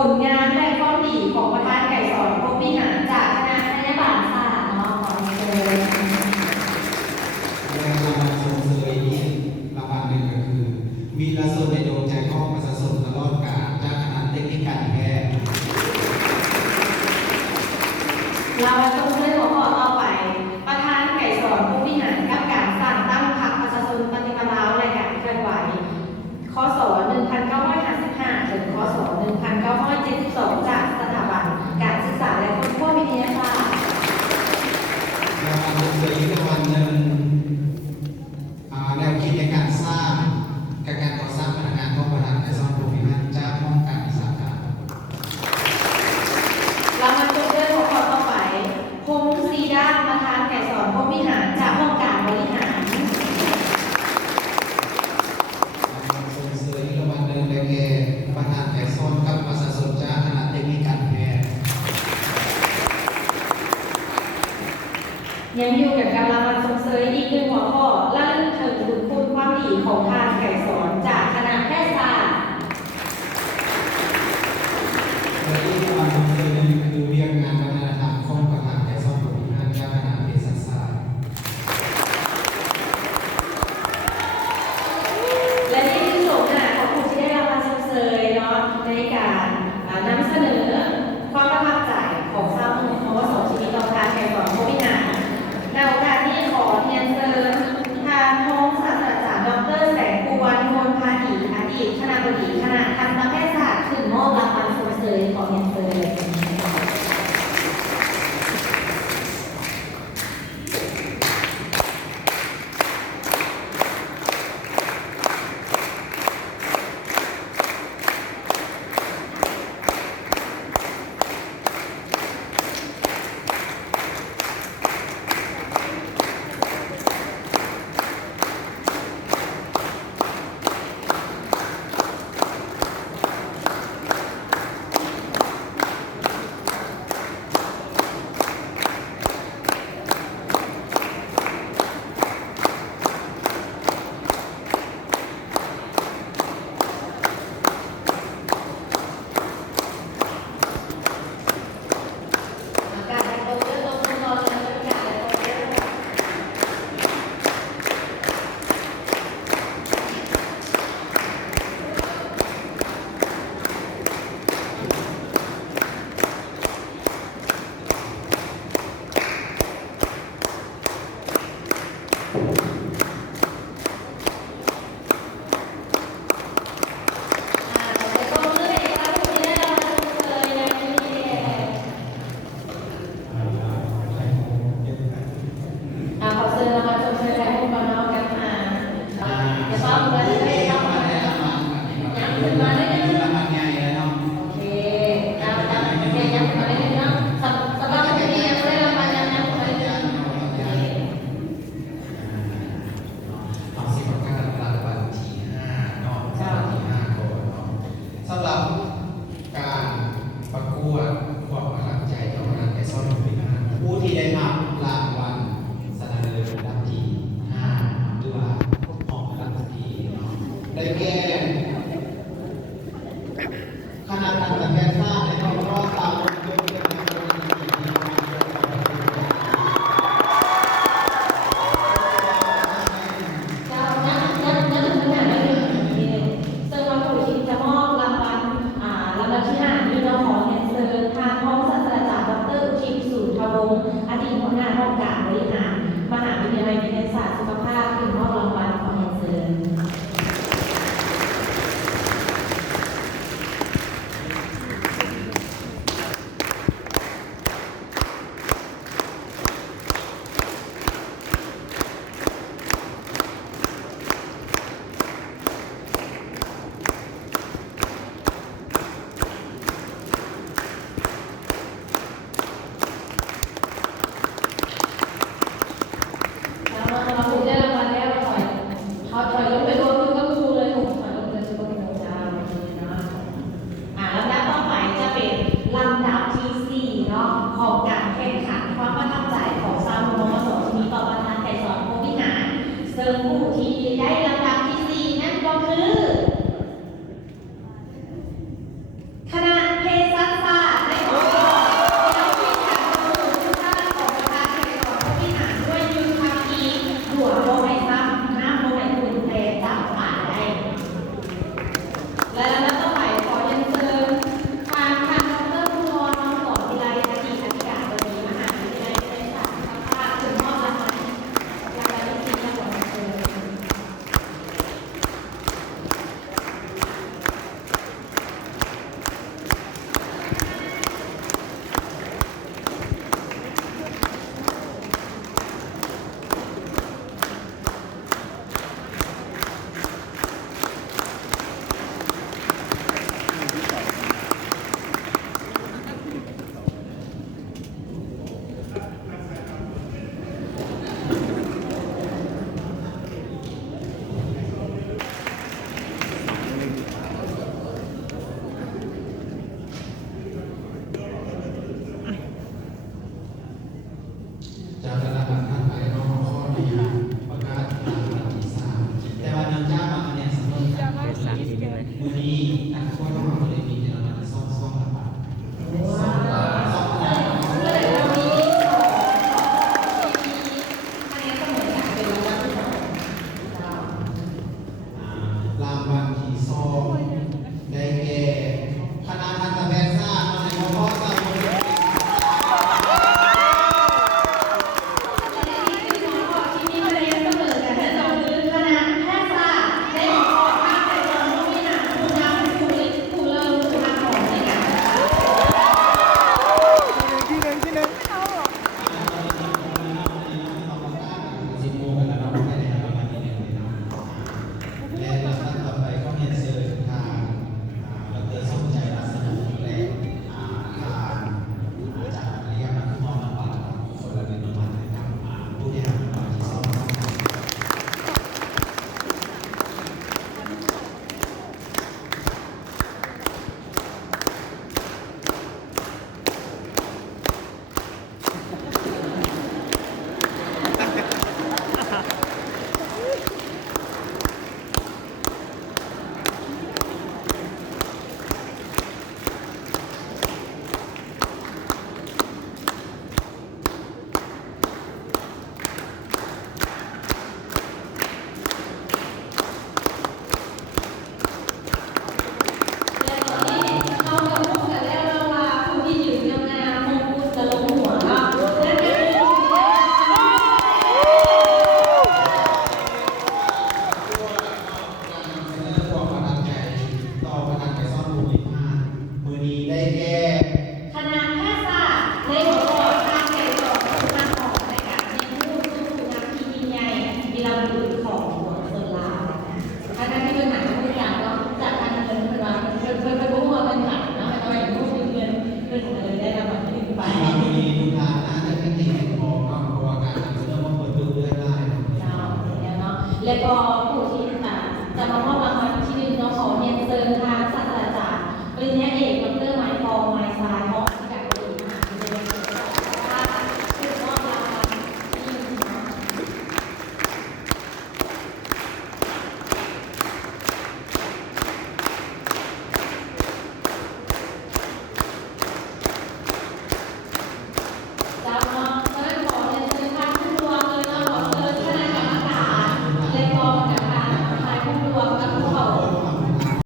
ผลงานและข้อดีของประธานไก่สอนผู้บริหารจากคณะพยาบาลศาสตร์เนาะขอเชิญรางวัลส่งเสริมอีกรางวัลหนึ่งก็คือวีรชนในดวงใจของประชาชนตลอดกาลจากคณะเทคนิคการแพทย์เราต้องเลือกหัวข้อต่อไปประธานไก่สอนผู้บริหารกับการสร้างตั้งพรรคประชาชนปฏิบัติแล้วรายการเคลื่อนไหวข้อสอ1955 ถึงข้อสอ1972 จากสถาบันการศึกษาและค้นคว้าวิทยาศาสตร์รางวัลส่งเสริมอีกรางวัลหนึ่งแนวคิดในการสร้างการก่อสร้างพนักงานของประธานไก่สอนผู้บริหารจากห้องการศึกษาการเรามาดูเรื่องหัวข้อต่อไปพงศ์ศรีดาประธานไก่สอนผู้บริหารจากห้องการบริหารส่งเสริมอีกรางวัลหนึ่งได้แก่ประธานไก่สอนกับประชาชนจากคณะเทคนิคการแพทย์ยังอยู่กับการรางวัลส่งเสริมอีกหนึ่งหัวข้อและลึกถึงบุญคุณความดีของทานไก่สอนจากคณะแพทยศาสตร์และอีกรางวัลส่งเสริมหนึ่งคือเรียกงานวัฒนธรรมของประธานไก่สอนผู้บริหารจากคณะเภสัชศาสตร์และนี่คือโฉมหน้าของผู้ที่ได้รับการส่งเสริมเนาะในการนำเสนอความประทับใจของชาวเมืองเพราะว่าสองชีวิตต่อการไก่สอนผู้บริหารในโอกาสนี้ขอเรียนเชิญทางรองศาสตราจารย์ดร.แสงภูวรรณพลพาถีอดีตคณบดีคณะทันตแพทยศาสตร์ขึ้นมอบรางวัลส่งเสริมขอเรียนเชิญสำหรับการประกวดความประทับใจของประธานไก่สอนผู้บริหารผู้ที่ได้รับรางวัลชนะเลิศระดับที่5หรือว่าของระดับที่ได้แก่คณะทันตแพทยศาสตร์ในห้องรอดตามยศเป็นนักเรียนอดีตหัวหน้าห้องการบริหารมหาวิทยาลัยวิทยาศาสตร์สุขภาพถึงมอบรางวัลของเรียนเชิญของการแข่งขันความประทับใจของชาวมอสชนีต่อประธานไก่สอนผู้บริหารซึ่งผู้ที่ได้ลำดับที่ 4 นั่นก็คือคณะเภ และก็ผู้ที่จะมามอบ